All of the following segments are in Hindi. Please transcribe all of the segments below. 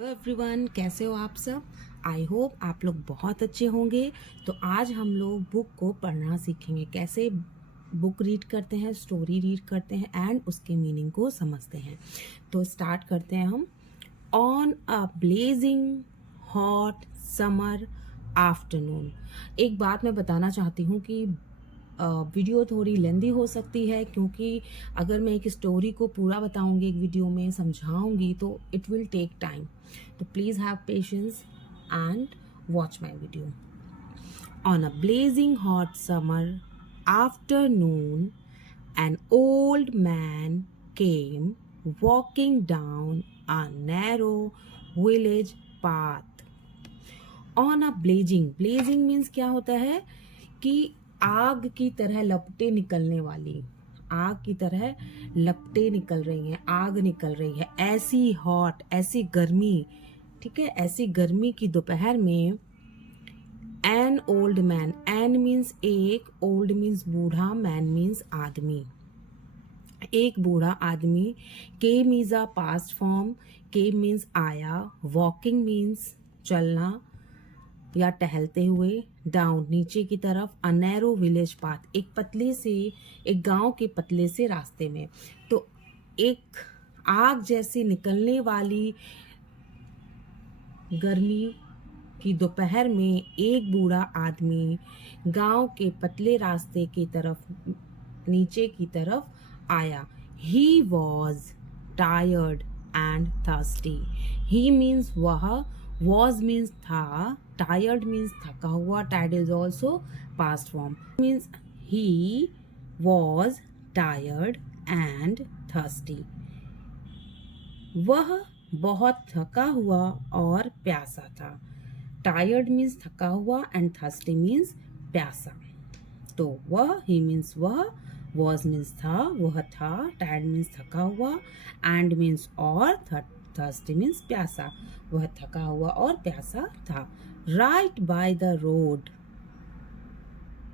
हेलो एवरीवन, कैसे हो आप सब। आई होप आप लोग बहुत अच्छे होंगे। तो आज हम लोग बुक को पढ़ना सीखेंगे, कैसे बुक रीड करते हैं, स्टोरी रीड करते हैं एंड उसके मीनिंग को समझते हैं। तो स्टार्ट करते हैं हम। On a blazing hot summer afternoon. एक बात मैं बताना चाहती हूँ कि वीडियो थोड़ी लेंदी हो सकती है, क्योंकि अगर मैं एक स्टोरी को पूरा बताऊंगी, एक वीडियो में समझाऊंगी, तो इट विल टेक टाइम। तो please have patience and watch my video. On a blazing hot summer afternoon an old man came walking down a narrow village path. On a blazing means क्या होता है कि आग की तरह लपटें निकलने वाली, आग की तरह लपटें निकल रही हैं, आग निकल रही है, ऐसी हॉट, ऐसी गर्मी, ठीक है, ऐसी गर्मी की दोपहर में an old man, an means एक, ओल्ड मीन्स बूढ़ा, मैन मीन्स आदमी, एक बूढ़ा आदमी। Came is a past form, came means आया, वॉकिंग मीन्स चलना या टहलते हुए, डाउन नीचे की तरफ, अ नैरो विलेज पाथ एक पतले से, एक गांव के पतले से रास्ते में। तो एक आग जैसी निकलने वाली गर्मी की दोपहर में एक बूढ़ा आदमी गांव के पतले रास्ते की तरफ, नीचे की तरफ आया। He was tired and thirsty. He means वह, वॉज मीन्स था, टायर्ड मीन्स थका हुआ, tired is also past form, means he was tired and thirsty. वह बहुत थका हुआ और प्यासा था। टायर्ड मीन्स थका हुआ एंड थर्स्टी मीन्स प्यासा। तो वह, ही मीन्स वह, वॉज मीन्स था, वह था, टायर्ड मीन्स थका हुआ, एंड मीन्स और, थर्स्टी मीन्स प्यासा, वह थका हुआ और प्यासा था। Right by the road,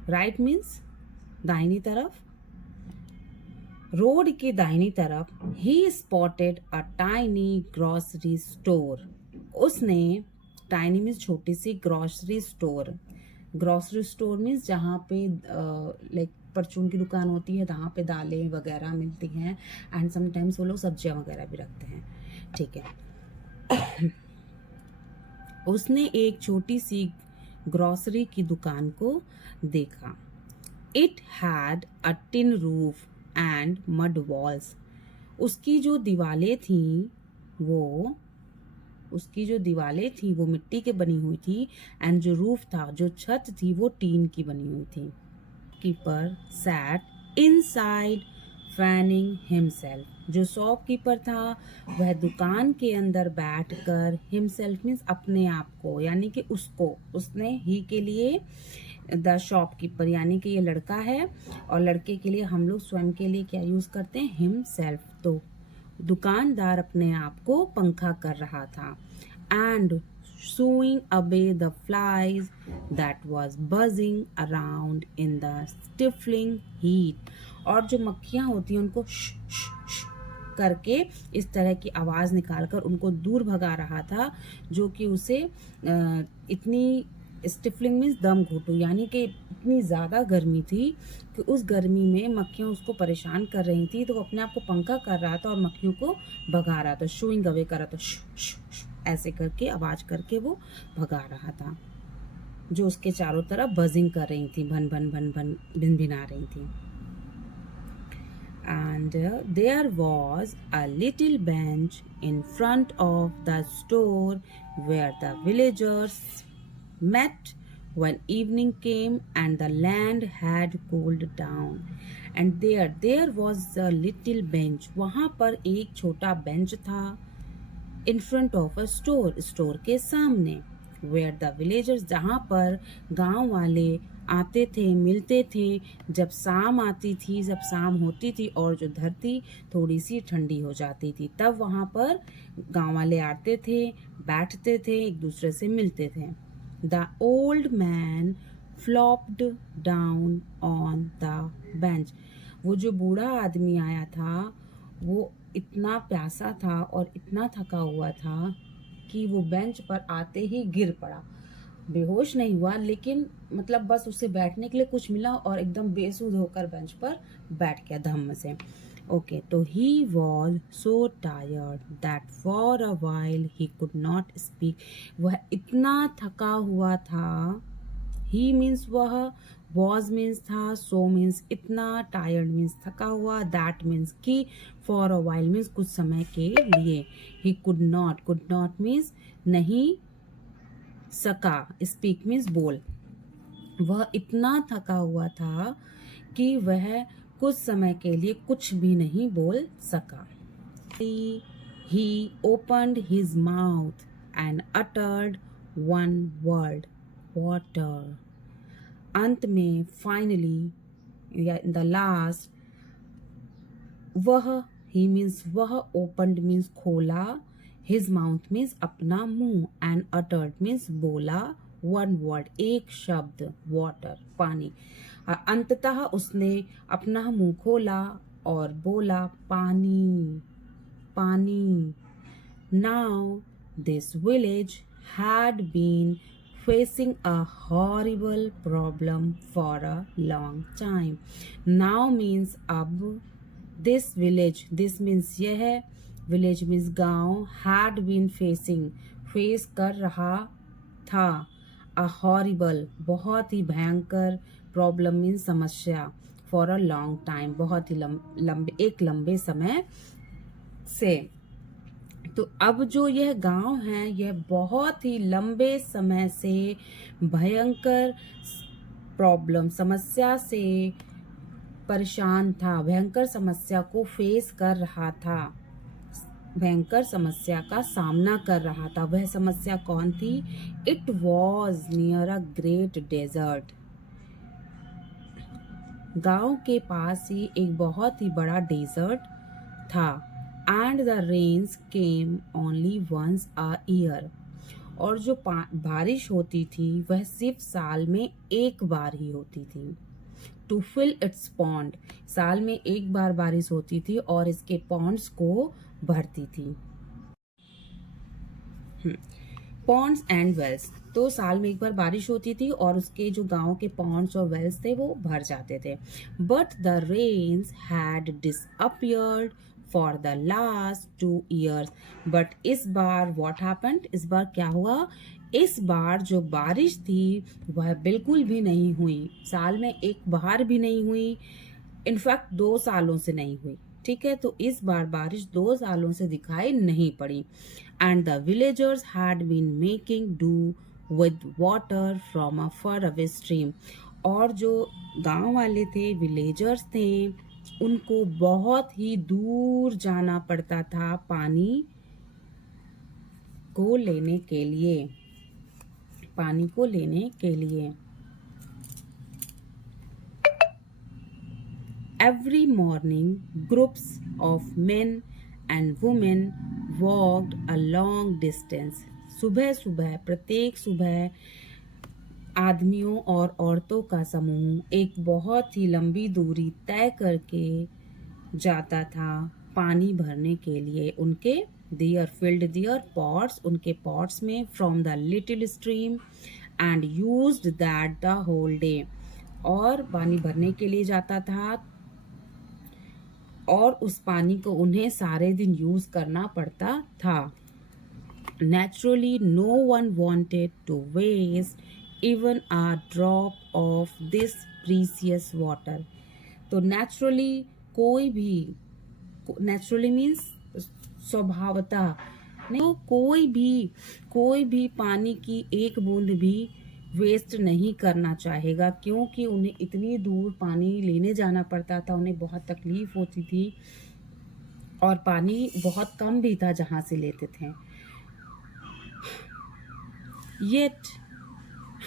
right means दाहिनी तरफ, रोड के दाहिनी तरफ, he spotted a tiny grocery store. उसने, टाइनी मीन्स छोटी सी, grocery store, grocery store means जहाँ पे लाइक परचून की दुकान होती है, जहाँ पे दालें वगैरह मिलती हैं एंड समटाइम्स वो लोग सब्जियां वगैरह भी रखते हैं, ठीक है। उसने एक छोटी सी ग्रॉसरी की दुकान को देखा। It had a tin roof and mud walls. उसकी जो दीवारें थीं वो, उसकी जो दीवारें थी वो मिट्टी के बनी हुई थी, एंड जो रूफ था, जो छत थी, वो टीन की बनी हुई थी। Keeper sat inside fanning himself. जो शॉपकीपर था वह दुकान के अंदर बैठकर, हिमसेल्फ मीन्स अपने आप को, यानी कि उसको, उसने, ही के लिए, द शॉपकीपर यानी कि ये लड़का है, और लड़के के लिए हम लोग स्वयं के लिए क्या यूज करते हैं, हिमसेल्फ। तो दुकानदार अपने आप को पंखा कर रहा था। And shooing away the flies that was buzzing around in the stifling heat। और जो मक्खियां होती हैं उनको श करके इस तरह की आवाज निकालकर उनको दूर भगा रहा था, जो कि उसे इतनी, स्टिफलिंग मीन्स दम घुटू, यानी कि इतनी ज़्यादा गर्मी थी कि उस गर्मी में मक्खियाँ उसको परेशान कर रही थी, तो वो अपने आप को पंखा कर रहा था और मक्खियों को भगा रहा था, शूइंग अवे कर रहा था, ऐसे करके आवाज करके वो भगा रहा था, जो उसके चारों तरफ बजिंग कर रही थी, भन भन भन भन भिन भिना रही थी। And there was a little bench in front of the store where the villagers met when evening came and the land had cooled down। And there was a little bench, वहाँ पर एक छोटा बेंच था, in front of a store, store के सामने, where the villagers, जहाँ पर गांव वाले आते थे, मिलते थे, जब शाम आती थी, जब शाम होती थी और जो धरती थोड़ी सी ठंडी हो जाती थी, तब वहाँ पर गांव वाले आते थे, बैठते थे, एक दूसरे से मिलते थे। The old man flopped down on the bench. वो जो बूढ़ा आदमी आया था वो इतना प्यासा था और इतना थका हुआ था कि वो बेंच पर आते ही गिर पड़ा। बेहोश नहीं हुआ, लेकिन मतलब बस उसे बैठने के लिए कुछ मिला और एकदम बेसुध होकर बेंच पर बैठ गया धम्म से। ओके, तो he was so tired that for a while he could not speak. वह इतना थका हुआ था। ही मीन्स वह, वॉज मीन्स था, सो मीन्स इतना, टायर्ड मीन्स थका हुआ, दैट मीन्स कि, फॉर अ वाइल मीन्स कुछ समय के लिए। ही कुड नॉट मीन्स नहीं सका, स्पीक मीन्स बोल। वह इतना थका हुआ था कि वह कुछ समय के लिए कुछ भी नहीं बोल सका। He opened his mouth and uttered one word, water. अंत में finally या in the last, वह, he means वह, opened means खोला, his mouth means अपना मुंह, and uttered means बोला, one word एक शब्द, water पानी। अंततः उसने अपना मुंह खोला और बोला पानी, पानी। Now this village had been facing a horrible problem for a long time. Now means अब, this village, this means यह, village means गांव, had been facing, face कर रहा था, a horrible बहुत ही भयंकर, problem means समस्या, for a long time बहुत ही एक लंबे समय से। तो अब जो यह गांव है यह बहुत ही लंबे समय से भयंकर प्रॉब्लम, समस्या से परेशान था, भयंकर समस्या को फेस कर रहा था, भयंकर समस्या का सामना कर रहा था। वह समस्या कौन थी? It was near a great desert. गांव के पास ही एक बहुत ही बड़ा डेजर्ट था। And the rains came only once a year. और जो बारिश होती थी वह सिर्फ साल में एक बार ही होती थी। टू फिल इट्स पॉन्ड, साल में एक बार बारिश होती थी और इसके पॉन्ड्स को भरती थी। पॉन्ड्स एंड वेल्स, तो साल में एक बार बारिश होती थी और उसके जो गांव के पॉन्ड्स और वेल्स थे वो भर जाते थे। But the rains had disappeared for the last 2 years। But इस बार व्हाट हैपेंड, इस बार क्या हुआ? इस बार जो बारिश थी वह बिल्कुल भी नहीं हुई, साल में एक बार भी नहीं हुई, इनफैक्ट 2 सालों से नहीं हुई। ठीक है, तो इस बार बारिश 2 सालों से दिखाई नहीं पड़ी। And the villagers had been making do with water from a far away stream. और जो गांव वाले थे, विलेजर्स थे, उनको बहुत ही दूर जाना पड़ता था पानी को लेने के लिए, पानी को लेने के लिए। Every morning, groups of men and women walked a long distance। सुबह सुबह, प्रत्येक सुबह आदमियों और औरतों का समूह एक बहुत ही लंबी दूरी तय करके जाता था पानी भरने के लिए। उनके देयर फिल्ड देयर पॉट्स, उनके पॉट्स में, from the little stream and used that the whole day. और पानी भरने के लिए जाता था और उस पानी को उन्हें सारे दिन यूज करना पड़ता था। Naturally no one wanted to waste even a drop of this precious water. तो नेचुरली कोई भी, नेचुरली मीन्स स्वभावतः, तो कोई भी पानी की एक बूंद भी वेस्ट नहीं करना चाहेगा, क्योंकि उन्हें इतनी दूर पानी लेने जाना पड़ता था, उन्हें बहुत तकलीफ होती थी और पानी बहुत कम भी था जहां से लेते थे। Yet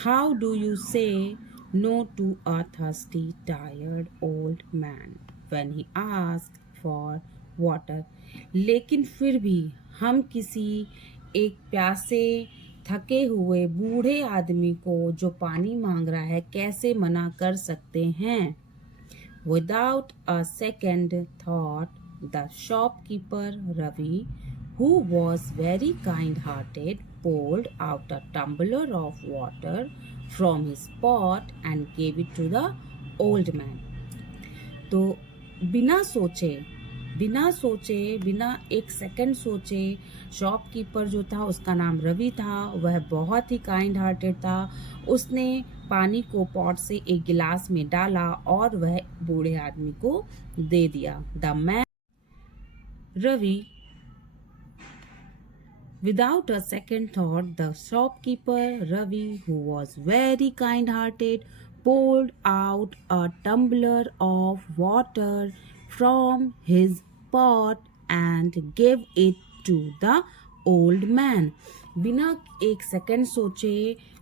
how do you say no to a thirsty, tired old man when he asks for water? लेकिन फिर भी हम किसी एक प्यासे, थके हुए बूढ़े आदमी को जो पानी मांग रहा है कैसे मना कर सकते हैं? Without a second thought, the shopkeeper Ravi, who was very kind-hearted, poured out a tumbler of water from his pot and gave it to the old man. तो बिना सोचे बिना एक सेकंड सोचे शॉपकीपर जो था, उसका नाम रवि था, वह बहुत ही काइंड हार्टेड था। उसने पानी को पॉट से एक गिलास में डाला और वह बूढ़े आदमी को दे दिया। The man Ravi, without a second thought, the shopkeeper Ravi, who was very kind-hearted, poured out a tumbler of water from his pot and gave it to the old man. बिना एक सेकंड सोचे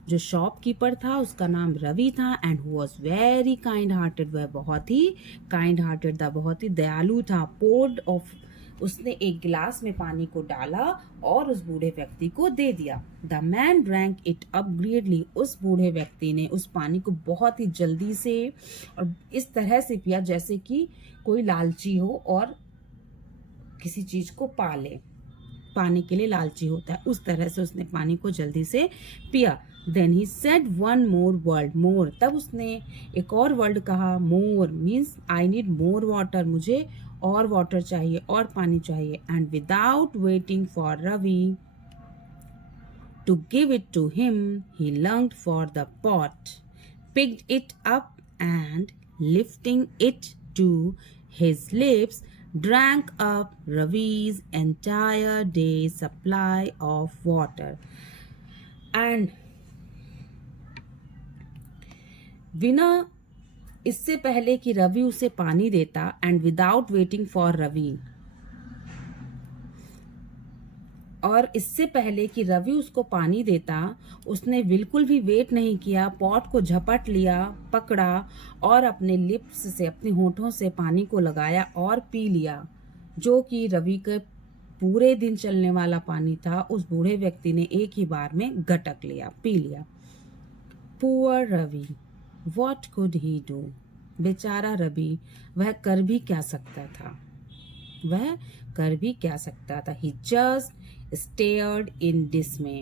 जो शॉपकीपर था, उसका नाम रवि था, and who was very kind hearted, वह बहुत ही काइंड हार्टेड था, बहुत ही दयालु था। पोर्ड ऑफ, उसने एक गिलास में पानी को डाला और उस बूढ़े व्यक्ति को दे दिया। The man drank it up greedily, उस बूढ़े व्यक्ति ने उस पानी को बहुत ही जल्दी से और इस तरह से पिया जैसे कि कोई लालची हो और किसी चीज को पाले, पाने के लिए लालची होता है, उस तरह से उसने पानी को जल्दी से पिया। Then he said one more word, more, तब उसने एक और वर्ड कहा। More means I need more water, मुझे और वाटर चाहिए, और पानी चाहिए। And without waiting for Ravi to give it to him, he lunged for the pot, picked it up and lifting it to his lips, drank up Ravi's entire day's supply of water. And बिना इससे पहले कि रवि उसे पानी देता, and without waiting for Ravi, और इससे पहले कि रवि उसको पानी देता, उसने बिल्कुल भी वेट नहीं किया, पॉट को झपट लिया, पकड़ा और अपने लिप्स से, अपने होठों से पानी को लगाया और पी लिया, जो कि रवि के पूरे दिन चलने वाला पानी था। उस बूढ़े व्यक्ति ने एक ही बार में गटक लिया, पी लिया। Poor Ravi, what could he do, बेचारा रवि, वह कर भी क्या सकता था, वह कर भी क्या सकता था। ही जस्ट स्टेयर्ड इन डिसमे,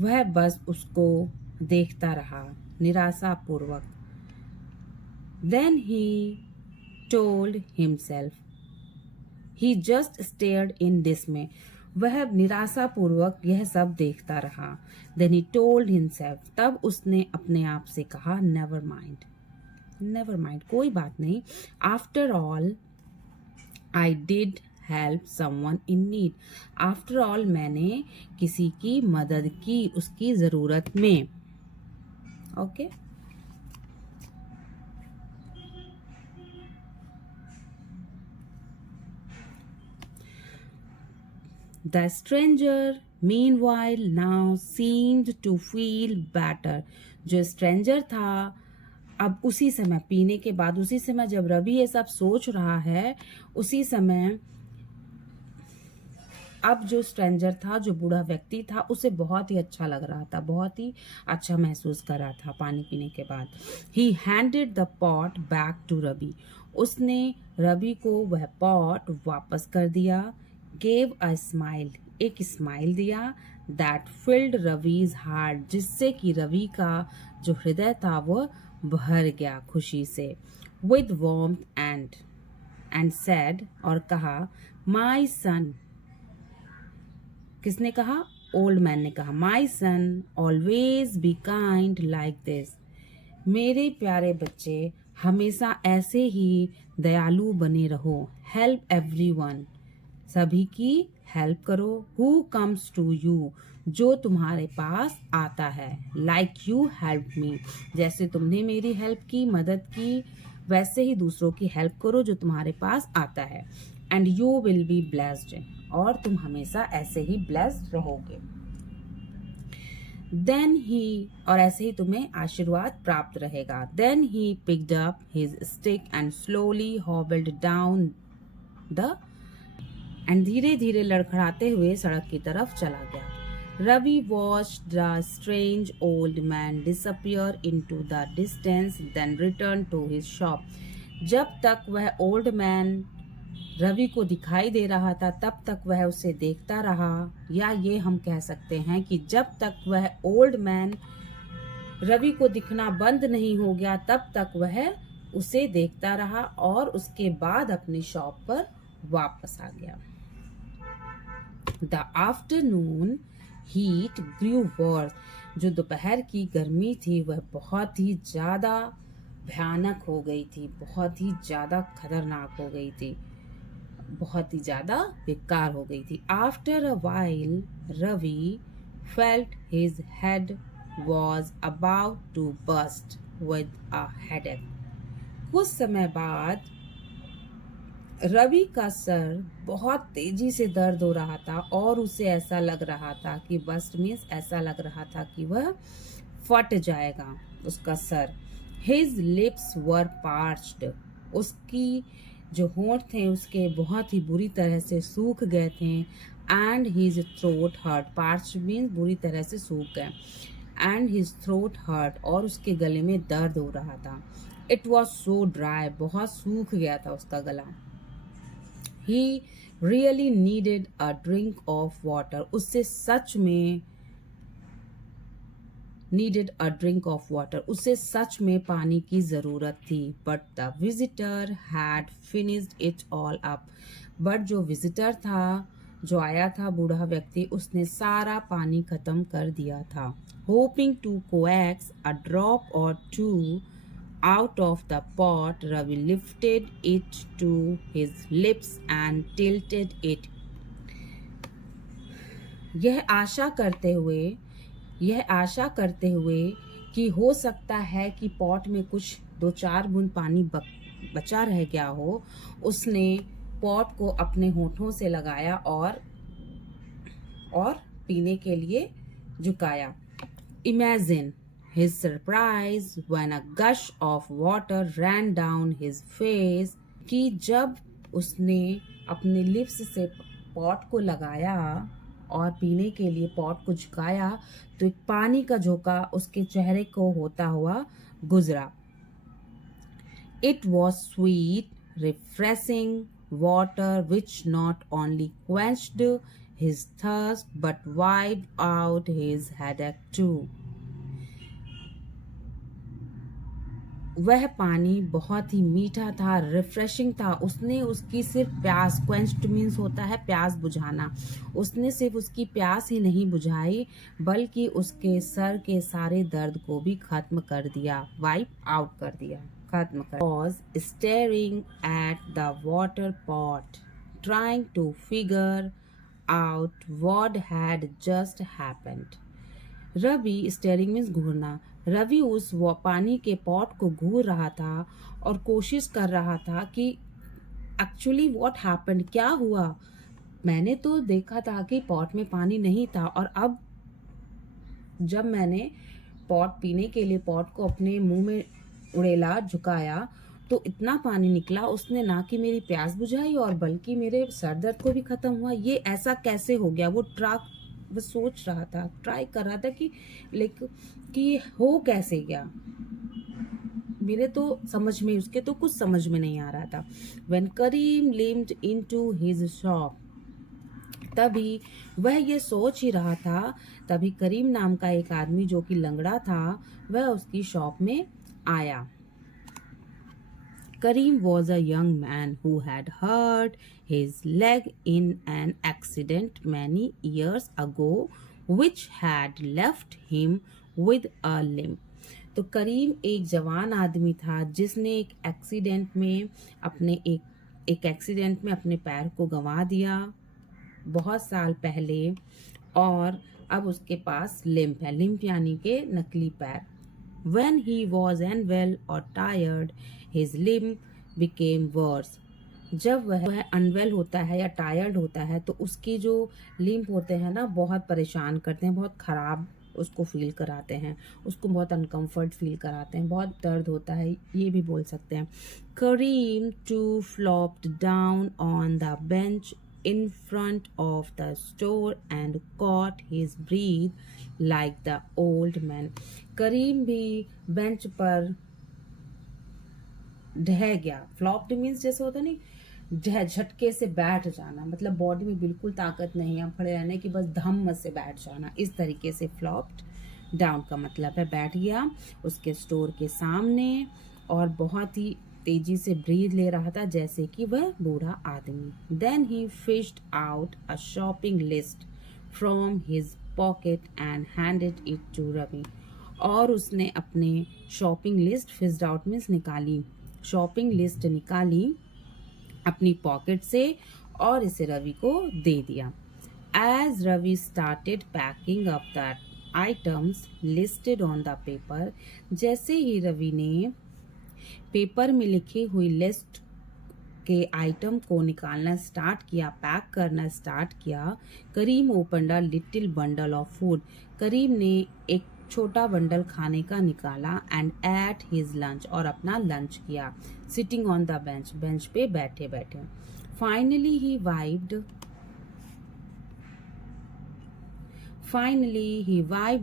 वह बस उसको देखता रहा निराशापूर्वक। Then he told himself, he just stared in dismay, वह निराशापूर्वक यह सब देखता रहा। देन ही टोल्ड हिमसेल्फ, तब उसने अपने आप से कहा, नेवर माइंड, नेवर माइंड, कोई बात नहीं। After all I did help someone in need, after all मैंने किसी की मदद की उसकी जरूरत में। Okay The stranger meanwhile now seemed to feel better. जो स्ट्रेंजर था अब उसी समय, पीने के बाद उसी समय जब रवि ये सब सोच रहा है, उसी समय अब जो स्ट्रेंजर था, जो बूढ़ा व्यक्ति था, उसे बहुत ही अच्छा लग रहा था, बहुत ही अच्छा महसूस कर रहा था पानी पीने के बाद। He handed the pot back to Ravi, उसने रवि को वह पॉट वापस कर दिया। गेव अ स्माइल, एक स्माइल दिया। दैट फिल्ड रवीज हार्ट, जिससे कि रवि का जो हृदय था वह भर गया खुशी से। विद वार्मथ एंड सेड, और कहा, माई सन, किसने कहा? ओल्ड मैन ने कहा, my son always be kind like this, मेरे प्यारे बच्चे हमेशा ऐसे ही दयालु बने रहो। हेल्प एवरीवन, सभी की हेल्प करो। हु कम्स टू यू, जो तुम्हारे पास आता है। लाइक यू हेल्प मी, जैसे तुमने मेरी हेल्प की, मदद की, वैसे ही दूसरों की हेल्प करो जो तुम्हारे पास आता है। And you will be blessed, और तुम हमेशा ऐसे ही ब्लेस्ड रहोगे। देन ही, और ऐसे ही तुम्हें आशीर्वाद प्राप्त रहेगा। Then he picked up his stick and slowly hobbled down the, and धीरे धीरे लड़खड़ाते हुए सड़क की तरफ चला गया। Ravi watched the strange old man disappear into the distance, then return to his shop. जब तक वह ओल्ड मैन रवि को दिखाई दे रहा था तब तक वह उसे देखता रहा, या ये हम कह सकते हैं कि जब तक वह ओल्ड मैन रवि को दिखना बंद नहीं हो गया तब तक वह उसे देखता रहा और उसके बाद अपनी शॉप पर वापस आ गया। The afternoon heat grew worse. जो दोपहर की गर्मी थी वह बहुत ही ज्यादा भयानक हो गई थी, बहुत ही ज्यादा खतरनाक हो गई थी, बहुत ही ज्यादा बेकार हो गई थी। After a while Ravi felt his head was about to burst with a headache. कुछ समय बाद रवि का सर बहुत तेजी से दर्द हो रहा था और उसे ऐसा लग रहा था कि बस्ट मीन्स ऐसा लग रहा था कि वह फट जाएगा उसका सर। हिज लिप्स वर पार्च्ड। उसकी जो होंठ थे उसके बहुत ही बुरी तरह से सूख गए थे। And his throat hurt. Parched means बुरी तरह से सूख गए। And his throat hurt. और उसके गले में दर्द हो रहा था। It was so dry. बहुत सूख गया था उसका गला। He really needed a drink of water. उससे सच में needed a drink of water. उसे सच में पानी की जरूरत थी. But the visitor had finished it all up. But जो विजिटर था, जो आया था बूढ़ा व्यक्ति, उसने सारा पानी खत्म कर दिया था. Hoping to coax a drop or two out of the pot, Ravi lifted it to his lips and tilted it. यह आशा करते हुए कि हो सकता है कि पॉट में कुछ 2-4 बूंद पानी बचा रह गया हो, उसने पॉट को अपने होठों से लगाया और पीने के लिए झुकाया. Imagine his surprise when a gush of water ran down his face. कि जब उसने अपने लिप्स से पॉट को लगाया और पीने के लिए पॉट को झुकाया तो एक पानी का झोंका उसके चेहरे को होता हुआ गुजरा. It was sweet, refreshing water which not only quenched his thirst but wiped out his headache too. वह पानी बहुत ही मीठा था, रिफ्रेशिंग था. उसने उसकी सिर्फ प्यास, क्वेंच्ड मीन्स होता है प्यास बुझाना, उसने सिर्फ उसकी प्यास ही नहीं बुझाई बल्कि उसके सर के सारे दर्द को भी खत्म कर दिया, वाइप आउट कर दिया, खत्म कर. Was staring at the water pot, trying to figure out what had just happened. Ravi, staring means घूरना, रवि उस पानी के पॉट को घूर रहा था और कोशिश कर रहा था कि एक्चुअली व्हाट हैपेंड, क्या हुआ. मैंने तो देखा था कि पॉट में पानी नहीं था और अब जब मैंने पॉट पीने के लिए पॉट को अपने मुंह में उड़ेला, झुकाया तो इतना पानी निकला. उसने ना कि मेरी प्यास बुझाई और बल्कि मेरे सर दर्द को भी खत्म हुआ. ये ऐसा कैसे हो गया. वो सोच रहा था, ट्राई कर रहा था कि हो कैसे गया. मेरे तो समझ में, उसके तो कुछ समझ में नहीं आ रहा था. When Karim limped into his shop, तभी वह ये सोच ही रहा था, तभी करीम नाम का एक आदमी जो कि लंगड़ा था वह उसकी शॉप में आया. Karim was a young man who had hurt his leg in an accident many years ago, which had left him with a limp. तो करीम एक जवान आदमी था जिसने एक एक्सीडेंट में अपने पैर को गंवा दिया बहुत साल पहले और अब उसके पास लिम्प है. लिम्प यानी के नकली पैर. When he was unwell or tired, his limp became worse. जब वह अनवेल होता है या टायर्ड होता है तो उसकी जो लिम्प होते हैं ना बहुत परेशान करते हैं, बहुत खराब उसको फील कराते हैं, उसको बहुत अनकंफर्ट फील कराते हैं, बहुत दर्द होता है, ये भी बोल सकते हैं. Kareem too flopped down on the bench in front of the store and caught his breath like the old man. करीम भी बेंच पर ढह गया. फ्लॉप्ड मीन्स जैसे होता नहीं, झटके से बैठ जाना, मतलब बॉडी में बिल्कुल ताकत नहीं है खड़े रहने की, बस धम्म से बैठ जाना, इस तरीके से फ्लॉप्ड डाउन का मतलब है बैठ गया उसके स्टोर के सामने और बहुत ही तेजी से ब्रीथ ले रहा था जैसे कि वह बूढ़ा आदमी। Then he fished out a shopping list from his pocket and handed it to Ravi. और उसने अपने shopping list, fished out means निकाली, शॉपिंग लिस्ट निकाली अपनी पॉकेट से और इसे रवि को दे दिया। As Ravi started packing up that items listed on the paper, जैसे ही रवि ने पेपर में लिखी हुई लिस्ट के आइटम को निकालना स्टार्ट किया, पैक करना स्टार्ट किया, Karim opened a little bundle of food, Karim ने एक छोटा बंडल खाने का निकाला एंड एट हिज लंच, और अपना लंच किया, sitting on the bench, bench पे बैठे बैठे। Finally he wiped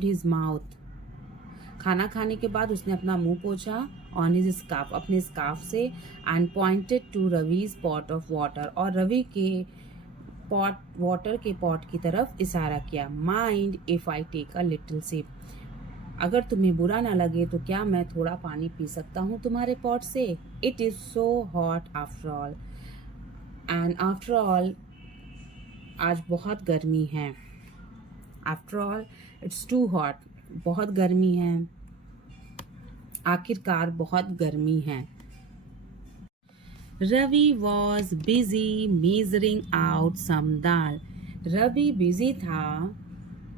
his mouth, खाना खाने के बाद उसने अपना मुंह पोंछा ऑन हिज स्कार्फ, अपने स्कार्फ से, and pointed to Ravi's pot of water, और रवि के पॉट, वाटर के पॉट की तरफ इशारा किया। Mind if I take a little sip, अगर तुम्हें बुरा ना लगे तो क्या मैं थोड़ा पानी पी सकता हूँ तुम्हारे पॉट से? It is so hot after all, and after all आज बहुत गर्मी है, after all it's too hot, बहुत गर्मी है, आखिरकार बहुत गर्मी है। Ravi was busy measuring out some dal, Ravi busy था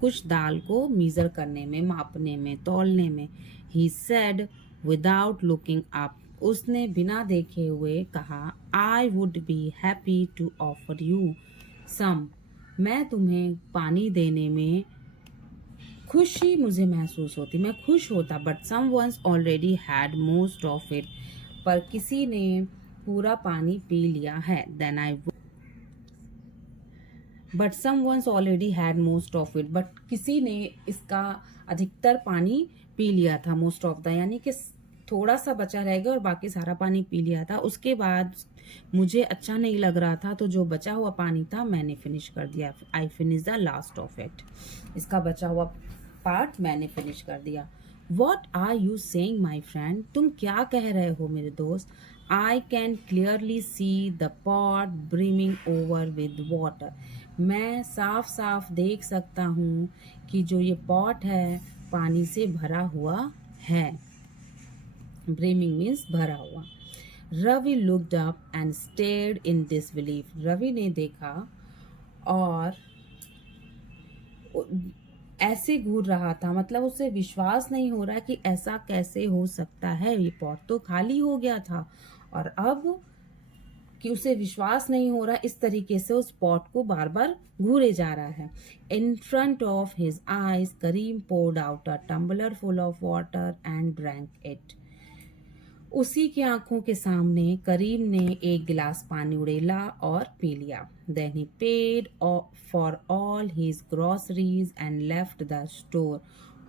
कुछ दाल को मीजर करने में, मापने में, तौलने में। He said without looking up, उसने बिना देखे हुए कहा, I would be happy to offer you some, मैं तुम्हें पानी देने में खुशी मुझे महसूस होती, मैं खुश होता, but someone's already had most of it, पर किसी ने पूरा पानी पी लिया है। Then I but someone's already had most of it, but किसी ने इसका अधिकतर पानी पी लिया था, मोस्ट ऑफ द यानी कि थोड़ा सा बचा रह गया और बाकी सारा पानी पी लिया था। उसके बाद मुझे अच्छा नहीं लग रहा था तो जो बचा हुआ पानी था मैंने फिनिश कर दिया, I finish the last of it, इसका बचा हुआ पार्ट मैंने फिनिश कर दिया। What are you saying my friend, तुम क्या कह रहे हो मेरे दोस्त? I can clearly see the pot brimming over with water, मैं साफ साफ देख सकता हूँ कि जो ये पॉट है पानी से भरा हुआ है, ब्रिमिंग मीन्स भरा हुआ। Ravi looked up and stared in disbelief, Ravi ने देखा और ऐसे घूर रहा था, मतलब उसे विश्वास नहीं हो रहा कि ऐसा कैसे हो सकता है, ये पॉट तो खाली हो गया था और अब कि उसे विश्वास नहीं हो रहा, इस तरीके से उस पॉट को बार बार घूरे जा रहा है। In front of his eyes Karim poured out a tumbler full of water and drank it, उसी की आंखों के सामने करीम ने एक गिलास पानी उड़ेला और पी लिया। Then he paid for all his groceries and left the store,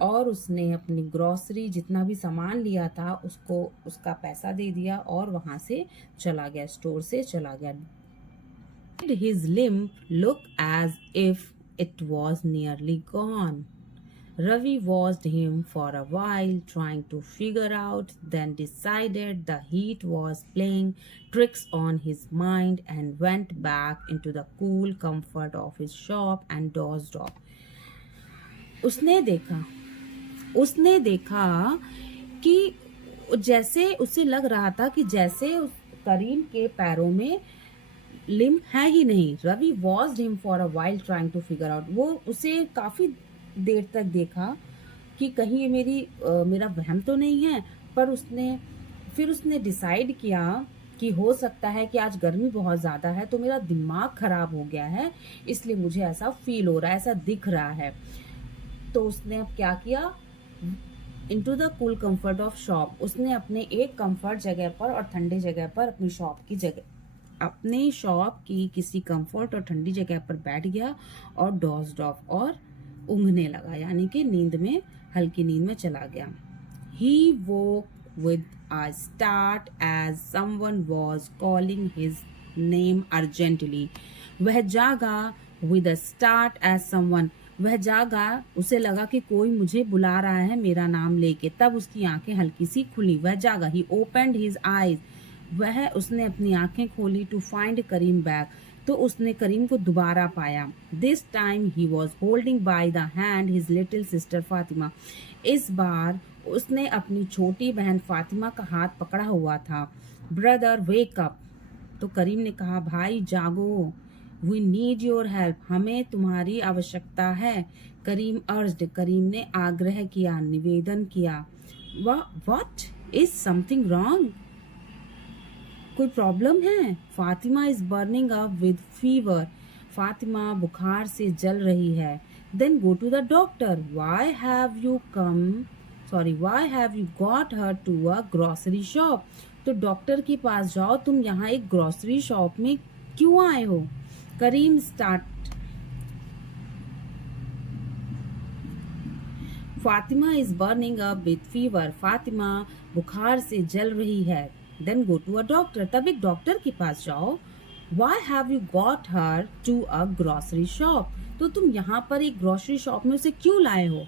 और उसने अपनी ग्रॉसरी जितना भी सामान लिया था उसको उसका पैसा दे दिया और वहां से चला गया, स्टोर से चला गया। His limp look as if it was nearly gone. Ravi watched him for a while, trying to figure out, then decided the heat was playing tricks on his mind and went back into the cool comfort of his shop and dozed off. उसने देखा कि जैसे उसे लग रहा था कि जैसे करीम के पैरों में लिम्प है ही नहीं। Ravi watched him for a while trying to figure out, वो उसे काफी देर तक देखा कि कहीं ये मेरा वहम तो नहीं है, पर फिर उसने डिसाइड किया कि हो सकता है कि आज गर्मी बहुत ज़्यादा है तो मेरा दिमाग खराब हो गया है, इसलिए मुझे ऐसा फील हो रहा है, ऐसा दिख रहा है। तो उसने अब क्या किया, into the cool comfort of shop, उसने अपने एक कंफर्ट जगह पर और ठंडी जगह पर अपने शॉप की किसी कंफर्ट और ठंडी जगह पर बैठ गया और डॉज्ड ऑफ, और ऊँघने लगा, यानी कि हल्की नींद में चला गया। He woke with a start as someone was calling his name urgently. वह जागा with a start as someone. वह जागा, उसे लगा कि कोई मुझे बुला रहा है मेरा नाम लेके. तब उसकी आंखें हल्की सी खुली. वह जागा. He opened his eyes. उसने अपनी आंखें खोली to find करीम back. तो उसने करीम को दोबारा पाया. This time he was holding by the hand his little sister Fatima. इस बार उसने अपनी छोटी बहन फातिमा का हाथ पकड़ा हुआ था. Brother, wake up. तो करीम ने कहा, भाई जागो. We need your help. हमें तुम्हारी आवश्यकता है. करीम urged. करीम ने आग्रह किया, निवेदन किया. What? Is something wrong? कोई प्रॉब्लम है? Fatima is burning up with fever. Fatima बुखार से जल रही है. Then go to the doctor. Why have you got her to a grocery shop? तो डॉक्टर के पास जाओ. तुम यहाँ एक ग्रोसरी शॉप में क्यों आए हो? Karim start. Fatima is burning up with fever. Fatima बुखार से जल रही है. Then go to a doctor. तब एक डॉक्टर के पास जाओ. Why have you got her to a grocery shop? तो तुम यहाँ पर एक ग्रोसरी शॉप में उसे क्यों लाए हो?